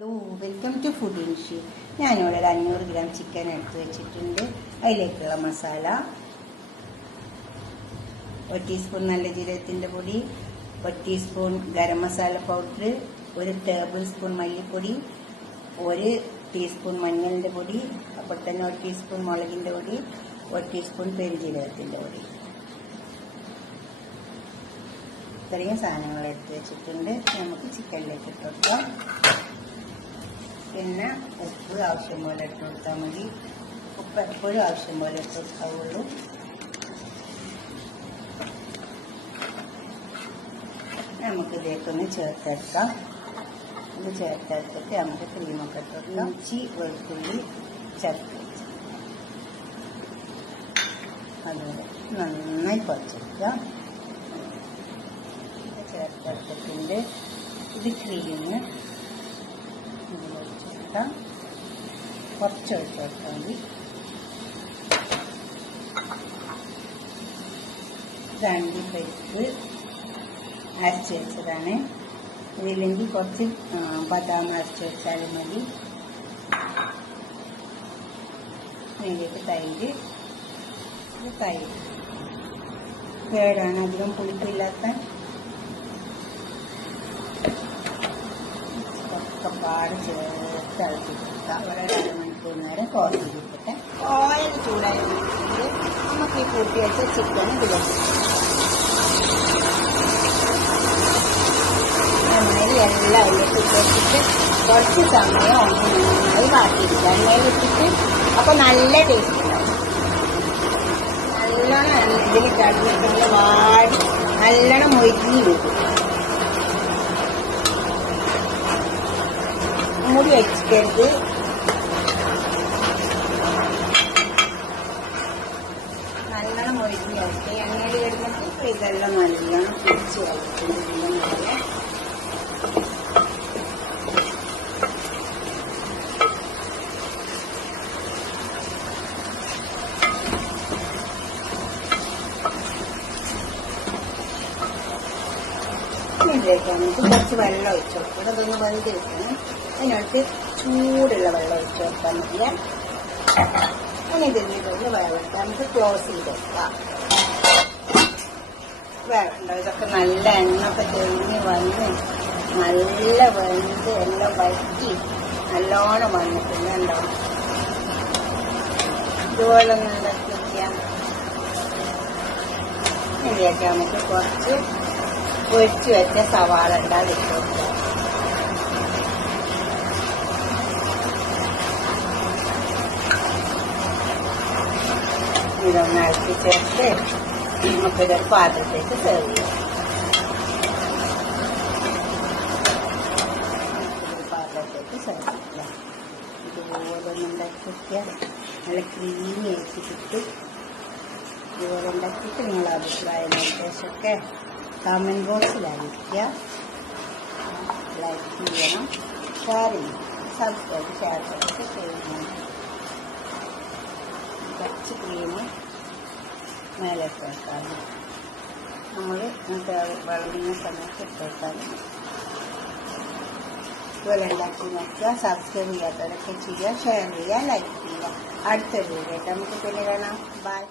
Hello, welcome to food ഇൻഷി. ഞാനിവിടെ ഒരു 500 ഗ്രാം ചിക്കൻ എടുത്ത് വെച്ചിട്ടുണ്ട്. അതിലേക്കുള്ള മസാല: 1 ടീസ്പൂൺ നല്ല ജീരകത്തിൻ്റെ പൊടി, 1 teaspoon garam masala powder, 1 table spoon മല്ലിപ്പൊടി, 1 ടീസ്പൂൺ മഞ്ഞളിൻ്റെ പൊടി, അപ്പോൾ തന്നെ 1 ടീസ്പൂൺ മുളകിൻ്റെ പൊടി, 1 ടീസ്പൂൺ പെരുംജീരകത്തിൻ്റെ പൊടി. ഇത്രയും സാധനങ്ങൾ എടുത്ത് വെച്ചിട്ടുണ്ട്. നമുക്ക് ചിക്കനിലേക്ക് ഇട്ട് കൊടുക്കാം. പിന്നെ ഉപ്പ് ആവശ്യം പോലെ ഇട്ട് കൊടുത്താൽ മതി. ഉപ്പ് എപ്പോഴും ആവശ്യം പോലെ ഇട്ട് കൊടുക്കാവുള്ളൂ. നമുക്ക് ഇതേക്കൊന്ന് ചേർത്തെടുക്കാം. ഇത് ചേർത്തെടുത്തിട്ട് നമുക്ക് ക്രീമൊക്കെ ഇട്ട് കൊടുക്കാം. ഇഞ്ചി വെളുത്തുള്ളി ചേർത്ത് അതുപോലെ നന്നായി കുഴച്ചെടുക്കുക. ചേർത്തെടുത്തിട്ടുണ്ട്. ഇത് ക്രീമ് കുറച്ച് ഒഴിച്ച് കൊടുത്താൽ മതി. ഇത് അണ്ടിപ്പരിപ്പ് അരച്ച് വെച്ചതാണ്. ഇതില്ലെങ്കിൽ കുറച്ച് ബദാം അരച്ച് വെച്ചാലും മതി. ഇതിലേക്ക് തൈര്. ഇത് തൈര് കേടാണ്, അധികം പുളിപ്പില്ലാത്ത. പാട് ചേർത്ത് ഇളക്കി കൊടുക്കാം. ഒരു 1 മണിക്കൂർ നേരം കോരി കിട്ടട്ടെ. ഓയിൽ ചൂടായി നമുക്ക് ഈ കൂട്ടി വെച്ച ചിക്കൻ ഇതിലേക്ക് നന്നായി എല്ലാം അതിലേക്ക് വെച്ചിട്ട് കുറച്ച് സമയം ഒന്ന് നന്നായി വാട്ടിയിരിക്കുക. എണ്ണയിൽ വെച്ചിട്ട് അപ്പോൾ നല്ല ടേസ്റ്റ് ഉണ്ടാവും. നല്ലോണം ഇതിൽ കടന്നിട്ടുള്ള വാടി നല്ലോണം മൊരിഞ്ഞ് വരും. മൂടി വെച്ചിട്ട് നല്ലോണം മൊരിഞ്ഞ് വെച്ച് എണ്ണയിൽ കിടന്നിട്ട് ഇപ്പോൾ ഇതെല്ലാം നല്ലോണം പിടിച്ച് വയ്ക്കുന്നുണ്ട്. ഇതിലേക്ക് നമുക്ക് കുറച്ച് വെള്ളം ഒഴിച്ചു കൊടുക്കണം. അതൊന്ന് വെന്ത് കിട്ടണം. അതിനകത്ത് ചൂടുള്ള വെള്ളം ഒഴിച്ചു കൊടുക്കാൻ മതിയാ. അങ്ങനെ ഇതിൻ്റെ വെള്ളം നമുക്ക് ക്ലോസ് ചെയ്ത് വെക്കാം. വേണ്ട, ഇതൊക്കെ നല്ല എണ്ണൊക്കെ തെളിഞ്ഞ് വന്ന് നല്ല വെന്ത് എല്ലാം വറ്റി നല്ലോണം വന്നിട്ടുണ്ട്. ഉണ്ടാവും ഇതുപോലെ ഒന്ന് ഉണ്ടാക്കി വയ്ക്കാം. ഇതിലേക്ക് നമുക്ക് കുറച്ച് പൊരിച്ച് വെച്ച സവാള ഉണ്ടാകും ഇട്ട് കൊടുക്കാം. ഇതൊന്ന് ഇളക്കി ചേർത്ത് നമുക്കിതൊരു പാത്രത്തേക്ക് സെർവ് ചെയ്യാം. പാത്രത്തേക്ക് സെർവ് ചെയ്യാം. ഇതുപോലെ ഒന്ന് ഉണ്ടാക്കി വയ്ക്കുക. നല്ല ക്രീമി ആക്കിയിട്ട് ഇതുപോലെ ഉണ്ടാക്കിയിട്ട് നിങ്ങൾ അഭിപ്രായം നിർദ്ദേശമൊക്കെ കമൻറ്റ് ബോക്സിൽ അറിയിക്കുക. ലൈക്ക് ചെയ്യണം, ഷെയർ ചെയ്യണം, സബ്സ്ക്രൈബ് ചെയ്യണം. കുറച്ച് ക്രീമ് മേലെ ഇട്ട് വെക്കാം. നമ്മൾ വളരുന്ന സമയത്ത് ഇട്ട് വെക്കാം. ഇതുപോലെ ഉണ്ടാക്കി നോക്കുക. സബ്സ്ക്രൈബ് ചെയ്യാത്തവരൊക്കെ ചെയ്യുക, ഷെയർ ചെയ്യുക, ലൈക്ക് ചെയ്യുക. അടുത്തൊരു വീഡിയോ നമുക്ക് പിന്നെ കാണാം. ബൈ.